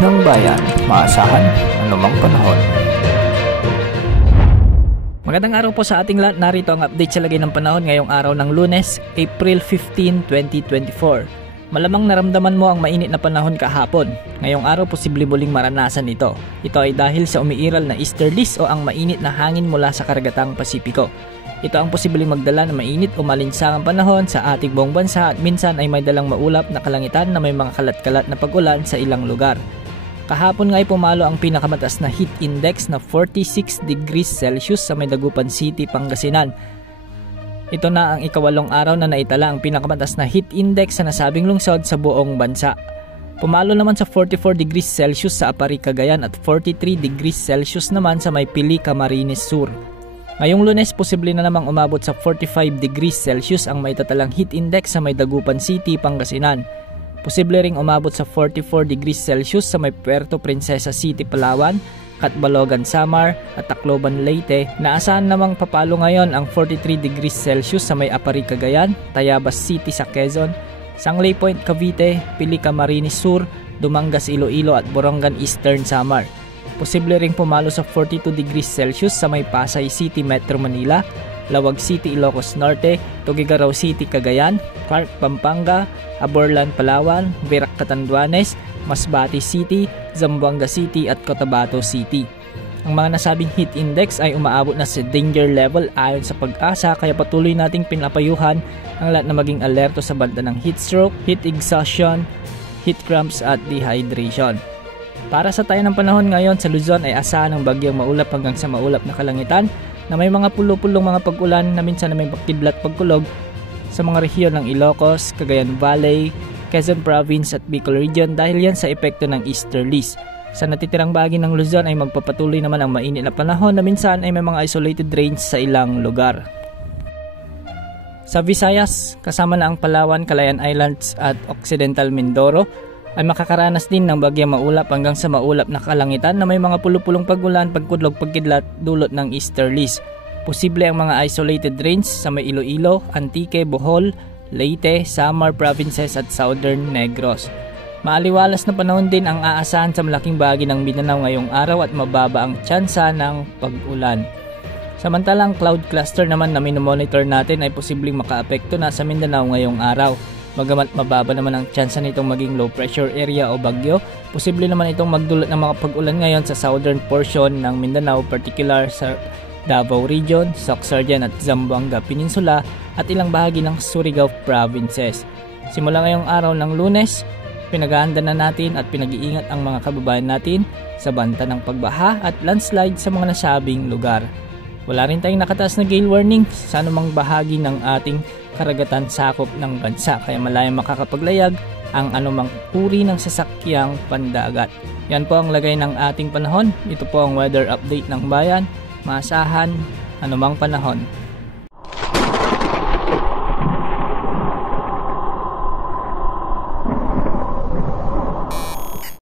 ng bayan, maasahan anumang panahon. Magandang araw po sa ating lahat. Narito ang update sa lagay ng panahon ngayong araw ng Lunes, April 15, 2024. Malamang naramdaman mo ang mainit na panahon kahapon. Ngayong araw posible muling maranasan ito. Ito ay dahil sa umiiral na easterlies o ang mainit na hangin mula sa karagatang Pasipiko. Ito ang posibleng magdala ng mainit o malinsangang panahon sa ating buong bansa at minsan ay may dalang maulap na kalangitan na may mga kalat-kalat na pag-ulan sa ilang lugar. Kahapon nga ay pumalo ang pinakamataas na heat index na 46 degrees Celsius sa Dagupan City, Pangasinan. Ito na ang ikawalong araw na naitala ang pinakamataas na heat index sa nasabing lungsod sa buong bansa. Pumalo naman sa 44 degrees Celsius sa Apari, Cagayan at 43 degrees Celsius naman sa may Pili, Camarines Sur. Ngayong Lunes, posible na namang umabot sa 45 degrees Celsius ang maitatalang heat index sa Dagupan City, Pangasinan. Posible ring umabot sa 44 degrees Celsius sa may Puerto Princesa City, Palawan, Catbalogan, Samar at Tacloban, Leyte. Naasahan namang papalo ngayon ang 43 degrees Celsius sa may Apari, Cagayan, Tayabas City sa Quezon, Sangley Point, Cavite, Pili, Camarines Sur, Dumangas, Iloilo at Borongan, Eastern Samar. Posible ring pumalo sa 42 degrees Celsius sa may Pasay City, Metro Manila, Lawag City, Ilocos Norte, Tuguegarao City, Cagayan, Clark, Pampanga, Aborlan, Palawan, Virac, Catanduanes, Masbate City, Zamboanga City at Cotabato City. Ang mga nasabing heat index ay umaabot na sa danger level ayon sa Pag-asa, kaya patuloy nating pinapayuhan ang lahat na maging alerto sa banta ng heat stroke, heat exhaustion, heat cramps at dehydration. Para sa tayo ng panahon ngayon sa Luzon ay asahan ng bagyang maulap hanggang sa maulap na kalangitan na may mga pulo-pulong mga pag-ulan na minsan na may bakidlat pagkulog sa mga rehiyon ng Ilocos, Cagayan Valley, Quezon Province at Bicol Region dahil yan sa epekto ng easterlies. Sa natitirang bahagi ng Luzon ay magpapatuloy naman ang mainit na panahon na minsan ay may mga isolated rains sa ilang lugar. Sa Visayas, kasama na ang Palawan, Calayan Islands at Occidental Mindoro, ay makakaranas din ng bagyang maulap hanggang sa maulap na kalangitan na may mga pulo-pulong pag-ulan, pagkudlog, pagkidlat dulot ng easterlies. Posible ang mga isolated rains sa may Iloilo, Antique, Bohol, Leyte, Samar Provinces at Southern Negros. Maaliwalas na panahon din ang aasahan sa malaking bahagi ng Mindanao ngayong araw at mababa ang tsansa ng pag-ulan. Samantalang cloud cluster naman na minomonitor natin ay posibleng makaapekto na sa Mindanao ngayong araw. Bagamat mababa naman ang tsansa nitong maging low pressure area o bagyo, posible naman itong magdulot ng mga pag-ulan ngayon sa southern portion ng Mindanao, particular sa Davao Region, Sorsogon at Zamboanga Peninsula at ilang bahagi ng Surigao Provinces. Simula ngayong araw ng Lunes, pinag-aanda na natin at pinag-iingat ang mga kababayan natin sa banta ng pagbaha at landslide sa mga nasabing lugar. Wala rin tayong nakataas na gale warning sa anumang bahagi ng ating karagatan sakop ng bansa, kaya malayang makakapaglayag ang anumang uri ng sasakyang pandagat. Yan po ang lagay ng ating panahon. Ito po ang weather update ng bayan. Maasahan anumang panahon.